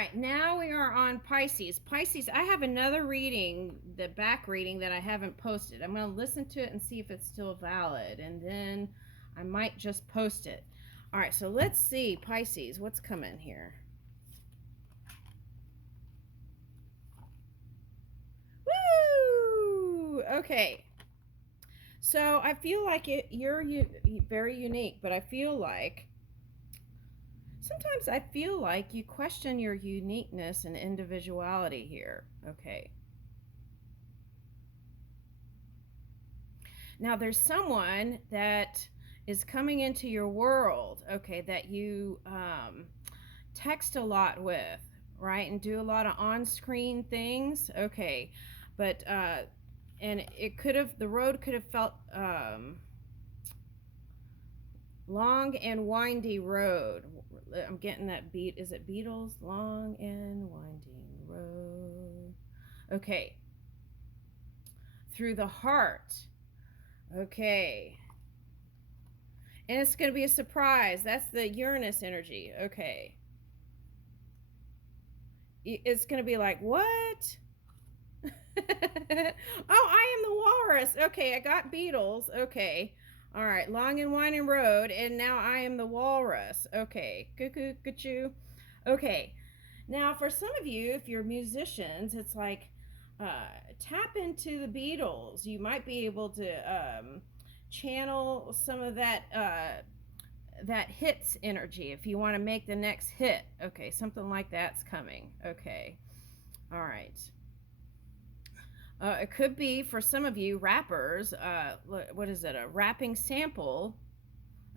right, now we are on Pisces. Pisces, I have another reading, the back reading that I haven't posted. I'm going to listen to it and see if it's still valid, and then I might just post it. All right, so let's see, Pisces, what's coming here? Woo! Okay. So I feel like you're very unique, but I feel like sometimes I feel like you question your uniqueness and individuality here. Okay. Now there's someone that is coming into your world, okay, that you text a lot with, right, and do a lot of on-screen things, okay, but and it could have the road could have felt long and windy road. I'm getting that beat. Is it Beatles? Long and winding road. Okay. Through the heart. Okay. And it's going to be a surprise. That's the Uranus energy. Okay. It's going to be like, what? Oh, I am the walrus. Okay, I got Beatles. Okay. All right, long and winding road, and now I am the walrus. Okay, cuckoo, cuckoo. Okay, now for some of you, if you're musicians, it's like tap into the Beatles. You might be able to channel some of that hits energy if you want to make the next hit. Okay, something like that's coming. Okay, all right. It could be for some of you rappers. What is it? A rapping sample.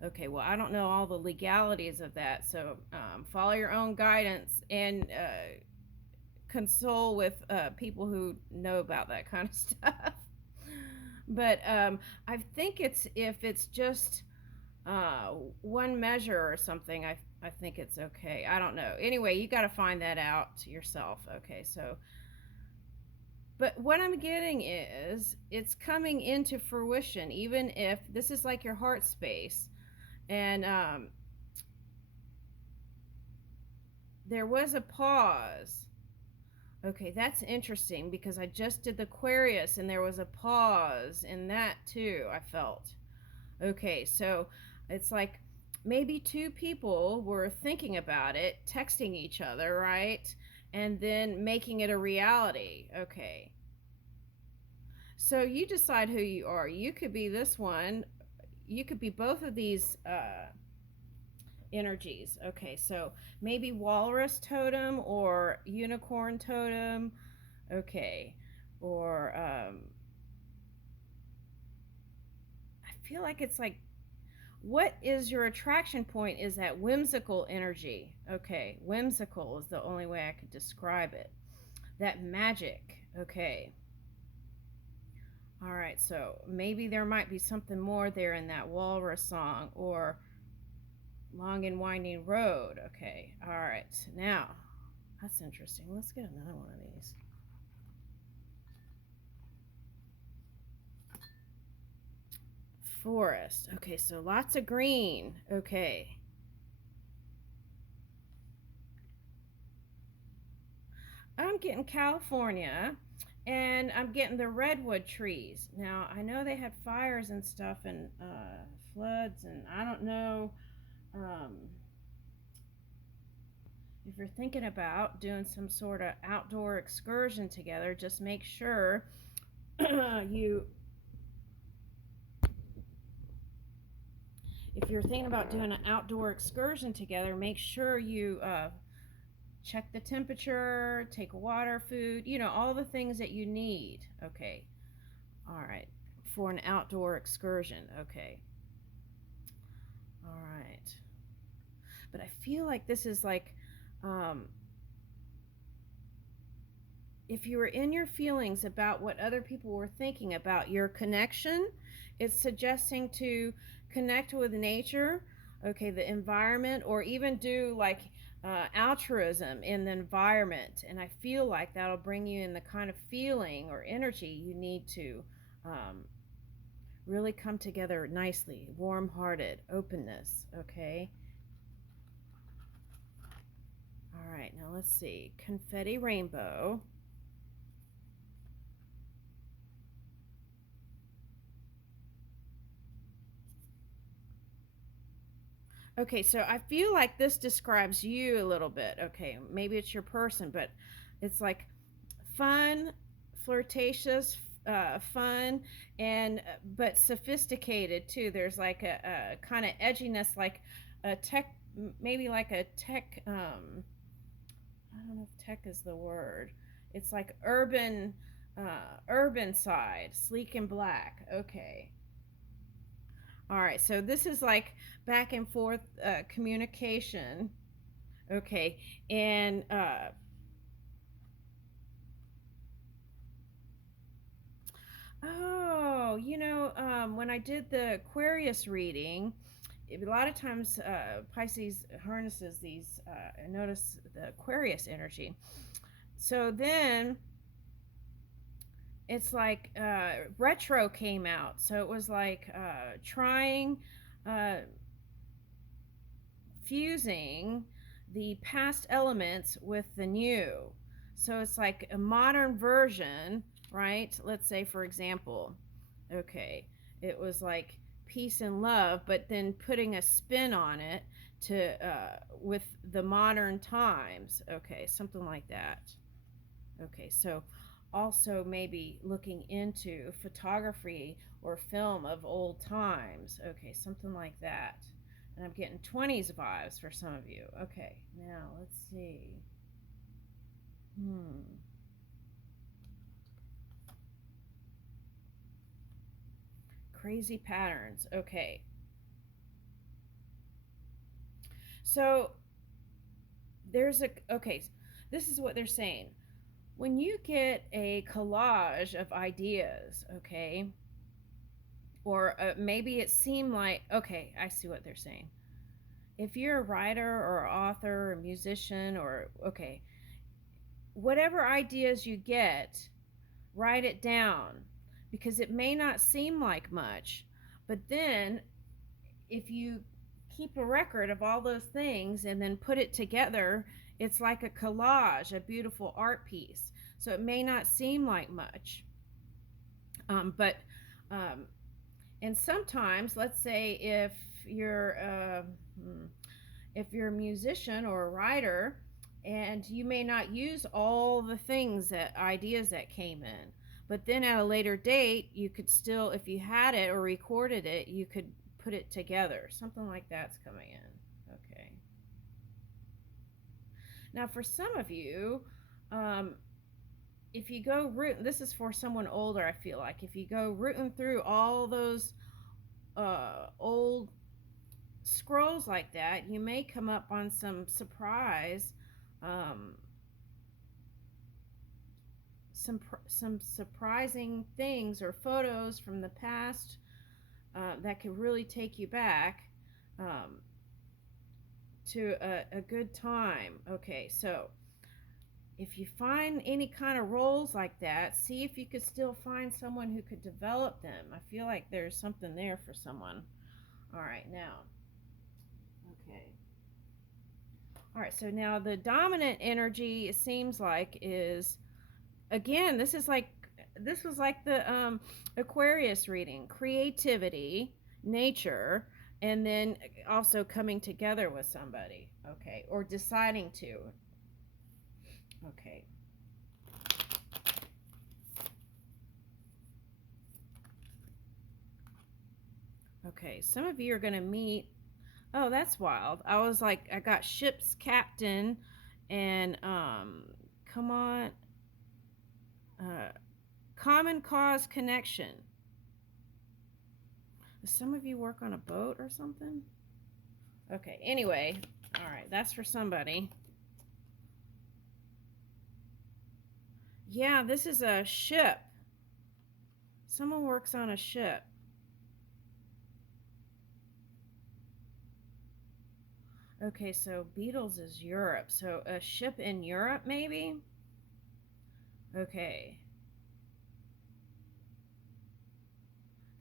Okay, well, I don't know all the legalities of that, so follow your own guidance and console with people who know about that kind of stuff. But I think it's if it's just one measure or something, I think it's okay. I don't know. Anyway, you got to find that out yourself. Okay, so but what I'm getting is it's coming into fruition, even if this is like your heart space. And there was a pause. Okay, that's interesting because I just did the Aquarius and there was a pause in that too, I felt. Okay, so it's like maybe two people were thinking about it, texting each other, right? And then making it a reality. Okay. So you decide who you are. You could be this one. You could be both of these energies. Okay, so maybe walrus totem or unicorn totem. Okay, or I feel like it's like what is your attraction point is that whimsical energy. Okay, whimsical is the only way I could describe it. That magic. Okay. All right, so maybe there might be something more there in that walrus song or long and winding road. Okay, all right, now that's interesting. Let's get another one of these. Forest. Okay, so lots of green. Okay. I'm getting California and I'm getting the redwood trees. Now, I know they had fires and stuff and floods, and I don't know um, if you're thinking about doing some sort of outdoor excursion together, just make sure you, if you're thinking about doing an outdoor excursion together, make sure you check the temperature, take water, food, all the things that you need. Okay. All right. For an outdoor excursion. Okay. All right. But I feel like this is like, um, if you were in your feelings about what other people were thinking about your connection, it's suggesting to connect with nature, okay, the environment, or even do like altruism in the environment. And I feel like that'll bring you in the kind of feeling or energy you need to um, really come together nicely, warm hearted, openness, okay? All All right, now let's see. Confetti rainbow. Okay, so I feel like this describes you a little bit. Okay, maybe it's your person, but it's like fun, flirtatious, fun, and but sophisticated too. There's like a kind of edginess, like a tech, maybe like a tech. I don't know if tech is the word. It's like urban side, sleek and black. Okay. All right. So this is like back and forth communication. Okay. And oh, when I did the Aquarius reading, a lot of times Pisces harnesses these. I notice the Aquarius energy. So then it's like retro came out, so it was like trying uh, fusing the past elements with the new. So it's like a modern version, right? Let's say, for example, okay, it was like peace and love, but then putting a spin on it to with the modern times. Okay, something like that. Okay, so also maybe looking into photography or film of old times. Okay, something like that. And I'm getting 20s vibes for some of you. Okay, now let's see. Hmm. Crazy patterns. Okay. So there's a, okay, this is what they're saying. When you get a collage of ideas, okay, or maybe it seemed like, okay, I see what they're saying. If you're a writer or author or musician or, okay, whatever ideas you get, write it down because it may not seem like much, but then if you keep a record of all those things and then put it together, it's like a collage, a beautiful art piece. So it may not seem like much, but um, and sometimes, let's say you're uh, if you're a musician or a writer, and you may not use all the things that ideas that came in, but then at a later date you could still, if you had it or recorded it, you could put it together. Something like that's coming in. Okay, now for some of you, um, if you go rooting, this is for someone older, I feel like if you go rooting through all those old scrolls like that, you may come up on some surprise, um, some surprising things or photos from the past that could really take you back um, to a good time. Okay, so if you find any kind of roles like that, see if you could still find someone who could develop them. I feel like there's something there for someone. All right, now. Okay. All right, so now the dominant energy, it seems like, is again, this was like the Aquarius reading, creativity, nature, and then also coming together with somebody, okay, or deciding to. Okay. Okay, some of you are going to meet. Oh, that's wild. I was like, I got ship's captain and come on, uh common cause connection. Does some of you work on a boat or something? Okay, anyway, all right, that's for somebody. Yeah, this is a ship. Someone works on a ship. Okay, so Beatles is Europe. So a ship in Europe, maybe? Okay.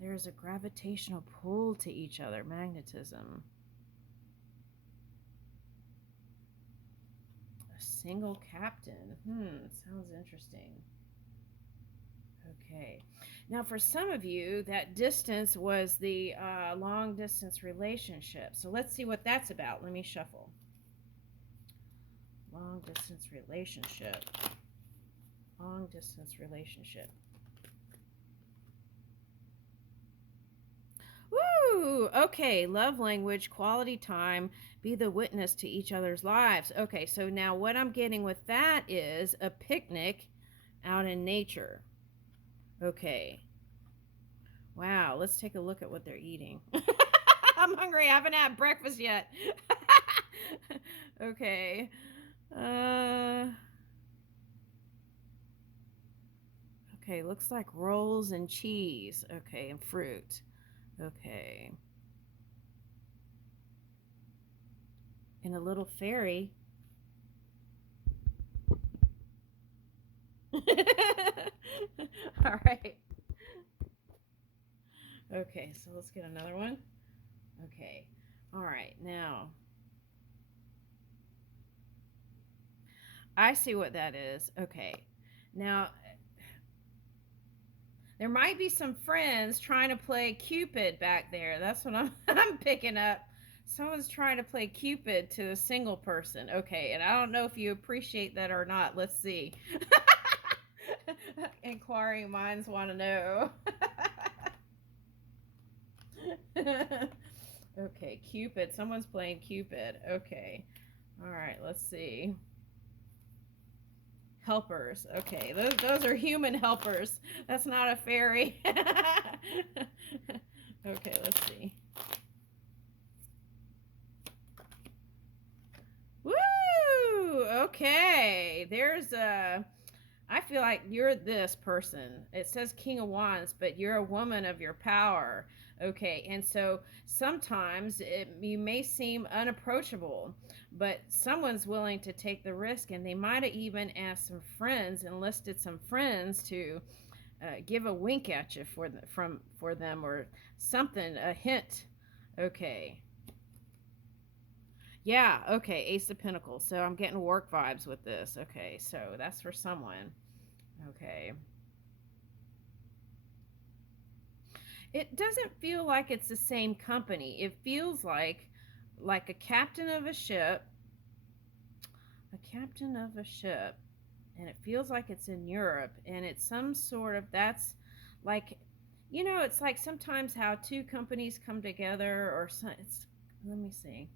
There's a gravitational pull to each other, magnetism. Single captain. Sounds interesting. Okay. Now, for some of you, that distance was the long distance relationship. So let's see what that's about. Let me shuffle. Long distance relationship. Long distance relationship. Woo! Okay, love language, quality time, be the witness to each other's lives. Okay, so now what I'm getting with that is a picnic out in nature. Okay. Wow, let's take a look at what they're eating. I'm hungry. I haven't had breakfast yet. Okay. Okay, looks like rolls and cheese. Okay, and fruit. Okay. And a little fairy. All right. Okay, so let's get another one. Okay. All right, now I see what that is. Okay. Now there might be some friends trying to play Cupid back there. That's what I'm I'm picking up. Someone's trying to play Cupid to a single person. Okay, and I don't know if you appreciate that or not. Let's see. Inquiring minds want to know. Okay, Cupid. Someone's playing Cupid. Okay. All right, let's see. Helpers. Okay, those are human helpers. That's not a fairy. Okay, let's see. Woo! Okay, there's a. I feel like you're this person. It says King of Wands, but you're a woman of your power. Okay, and so sometimes you may seem unapproachable, but someone's willing to take the risk, and they might have even asked some friends, enlisted some friends to give a wink at you for them or something, a hint. Okay. Yeah, okay, Ace of Pentacles. So I'm getting work vibes with this. Okay, so that's for someone. Okay. It doesn't feel like it's the same company. It feels like a captain of a ship, and it feels like it's in Europe, and it's some sort of that's like, it's like sometimes how two companies come together or some, it's let me see.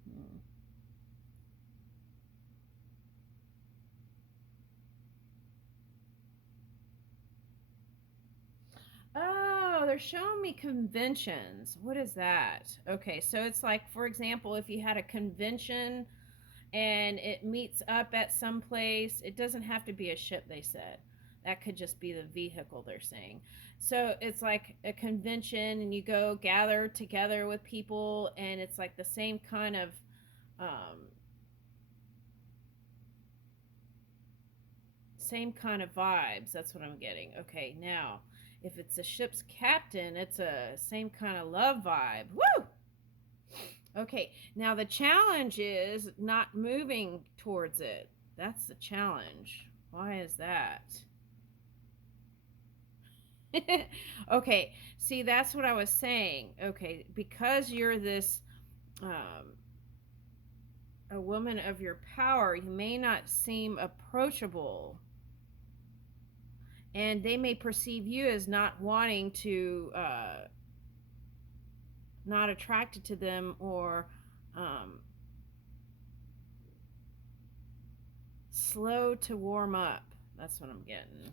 Oh, they're showing me conventions. What is that? Okay, so it's like, for example, if you had a convention and it meets up at some place, it doesn't have to be a ship, they said. That could just be the vehicle they're saying. So it's like a convention and you go gather together with people and it's like the um, same kind of vibes. That's what I'm getting. Okay, now if it's a ship's captain, it's a same kind of love vibe. Woo! Okay, now the challenge is not moving towards it. That's the challenge. Why is that? Okay, see, that's what I was saying. Okay, because you're this a woman of your power, you may not seem approachable, and they may perceive you as not wanting to, not attracted to them, or um, slow to warm up. That's what I'm getting.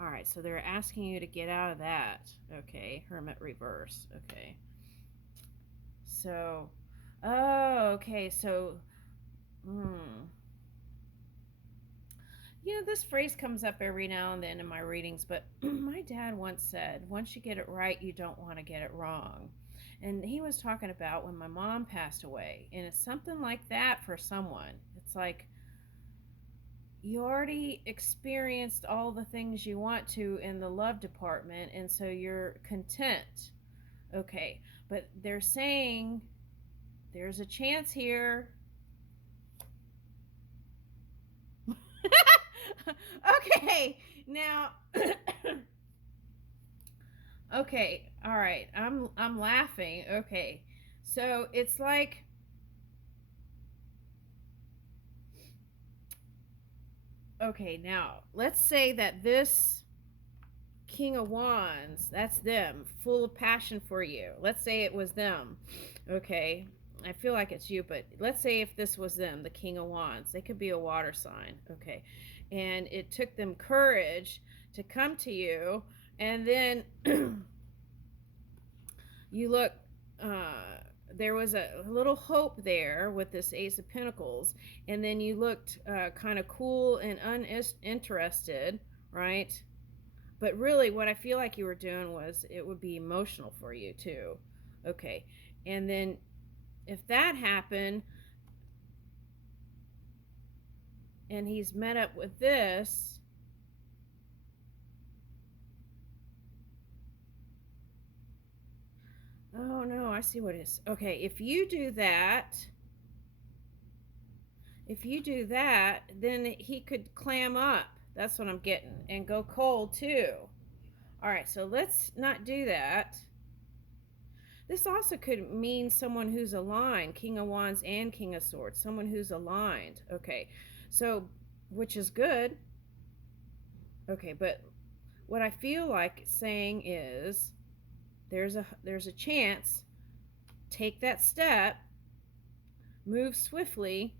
All right, so they're asking you to get out of that. Okay, Hermit reverse. Okay. So, oh, okay. So, this phrase comes up every now and then in my readings, but my dad once said, once you get it right, you don't want to get it wrong. And he was talking about when my mom passed away, and it's something like that for someone. It's like you already experienced all the things you want to in the love department, and so you're content. Okay, but they're saying there's a chance here. Okay, now okay, all right. I'm laughing. Okay. So it's like, okay, now let's say that this King of Wands, that's them, full of passion for you. Let's say it was them. Okay. I feel like it's you, but let's say if this was them, the King of Wands, they could be a water sign. Okay. And it took them courage to come to you. And then you look, there was a little hope there with this Ace of Pentacles. And then you looked kind of cool and uninterested, right? But really, what I feel like you were doing was it would be emotional for you too. Okay. And then if that happened and he's met up with this, oh no, I see what it is. Okay, if you do that, then he could clam up. That's what I'm getting. And go cold too. All right, so let's not do that. This also could mean someone who's aligned, King of Wands and King of Swords, someone who's aligned. Okay, so, which is good. Okay, but what I feel like saying is there's a chance. Take that step, move swiftly.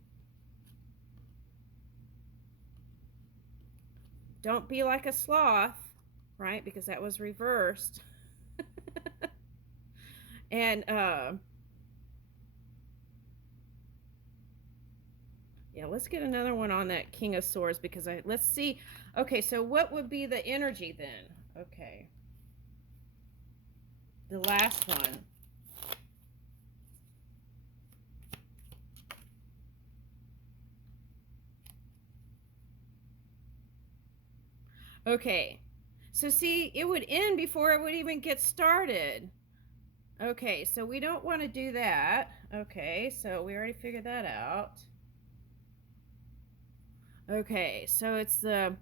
Don't be like a sloth, right? Because that was reversed. And yeah, let's get another one on that King of Swords because let's see. Okay, so what would be the energy then? Okay. The last one. Okay. So see, it would end before it would even get started. Okay, so we don't want to do that. Okay, so we already figured that out. Okay, so it's the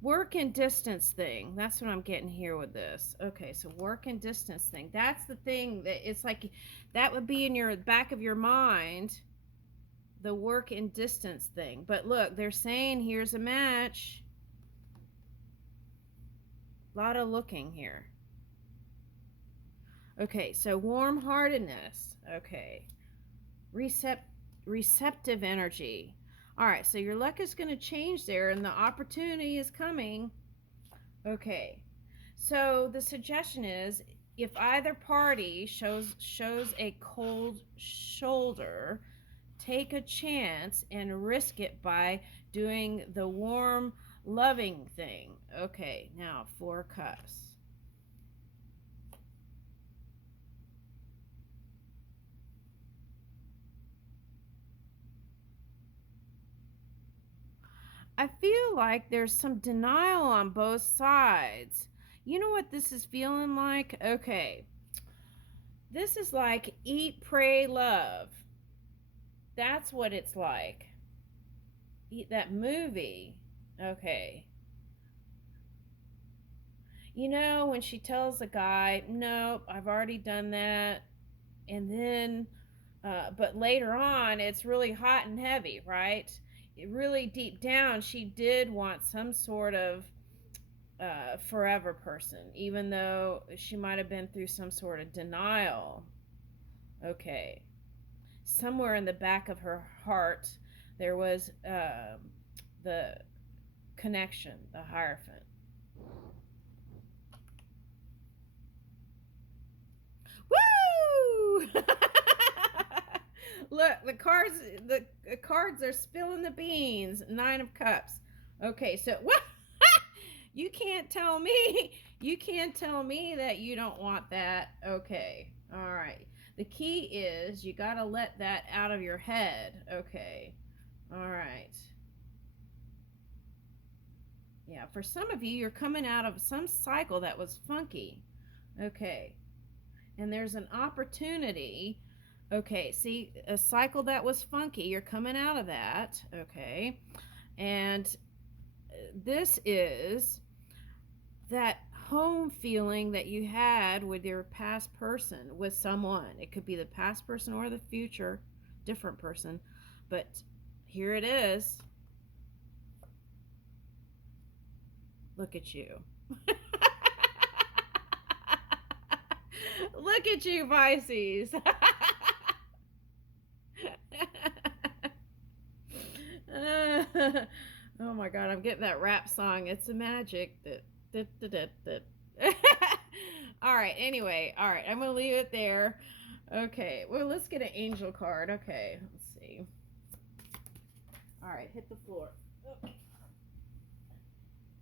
work and distance thing. That's what I'm getting here with this. Okay, so work and distance thing. That's the thing that it's like that would be in your back of your mind, the work and distance thing. But look, they're saying here's a match. A lot of looking here. Okay, so warm-heartedness. Okay. Receptive energy. All right, so your luck is going to change there and the opportunity is coming. Okay. So the suggestion is if either party shows a cold shoulder, take a chance and risk it by doing the warm loving thing. Okay, now 4 cups. I feel like there's some denial on both sides. You know what this is feeling like? Okay. This is like eat, pray, love. That's what it's like. Eat that movie. Okay. You know, when she tells the guy, nope, I've already done that. And then, but later on, it's really hot and heavy, right? Really deep down, she did want some sort of forever person, even though she might have been through some sort of denial. Okay. Somewhere in the back of her heart, there was the connection, the Hierophant. Woo! Look, the cards are spilling the beans. 9 of Cups. Okay, so what? You can't tell me. You can't tell me that you don't want that. Okay. All right. The key is you got to let that out of your head. Okay. All right. Yeah, for some of you, you're coming out of some cycle that was funky. Okay. And there's an opportunity. Okay, see, a cycle that was funky, you're coming out of that. Okay. And this is that home feeling that you had with your past person, with someone. It could be the past person or the future, different person. But here it is. Look at you. Look at you, Pisces. Oh my God, I'm getting that rap song. It's a magic. All right, anyway, all right, I'm going to leave it there. Okay, well, let's get an angel card. Okay, let's see. All right, hit the floor. Okay.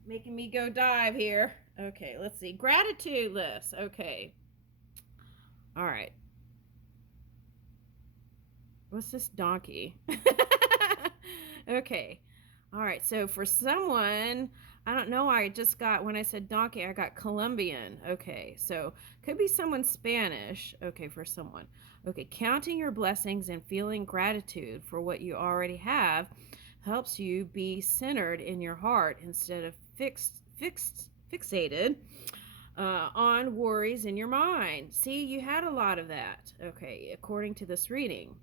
Making me go dive here. Okay, let's see. Gratitude list. Okay. All right. What's this donkey? Okay. All right. So for someone, I don't know. I just got, when I said donkey, I got Colombian. Okay. So could be someone Spanish. Okay. For someone. Okay. Counting your blessings and feeling gratitude for what you already have helps you be centered in your heart instead of fixated on worries in your mind. See, you had a lot of that. Okay. According to this reading.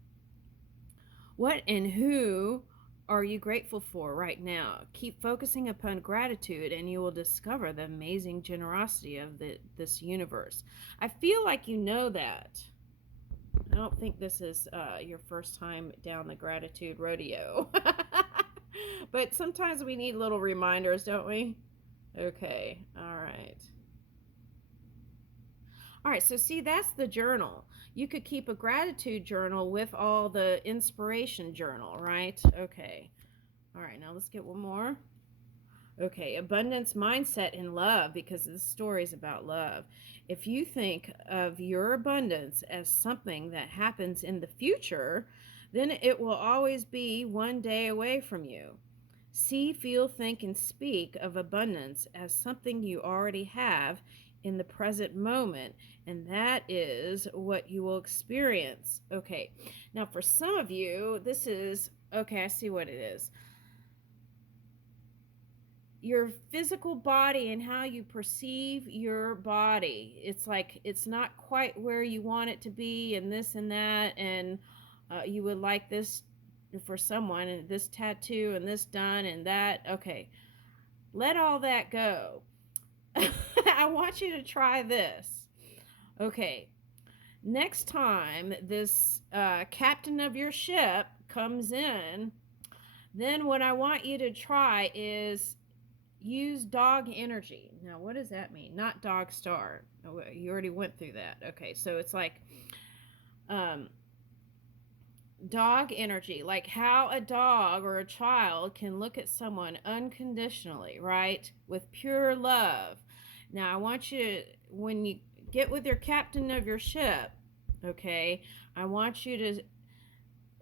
What and who are you grateful for right now? Keep focusing upon gratitude and you will discover the amazing generosity of this universe. I feel like you know that. I don't think this is your first time down the gratitude rodeo. But sometimes we need little reminders, don't we? Okay, all right. All right, so see, that's the journal. You could keep a gratitude journal with all the inspiration journal, right? Okay. All right, now let's get one more. Okay, abundance mindset and love, because this story is about love. If you think of your abundance as something that happens in the future, then it will always be one day away from you. See, feel, think, and speak of abundance as something you already have in the present moment, and that is what you will experience. Okay, now for some of you, this is, okay, I see what it is. Your physical body and how you perceive your body. It's like it's not quite where you want it to be, and this and that, and you would like this for someone, and this tattoo, and this done, and that. Okay, let all that go. I want you to try this. Okay, next time this captain of your ship comes in, then what I want you to try is use dog energy. Now, what does that mean? Not dog star. You already went through that. Okay, so it's like dog energy, like how a dog or a child can look at someone unconditionally, right? With pure love. Now, I want you, when you get with your captain of your ship, okay, I want you to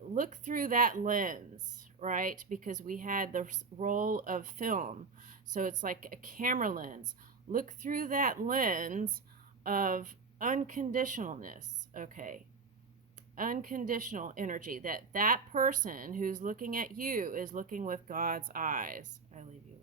look through that lens, right? Because we had the roll of film. So it's like a camera lens. Look through that lens of unconditionalness, okay? Unconditional energy, that person who's looking at you is looking with God's eyes. I leave you with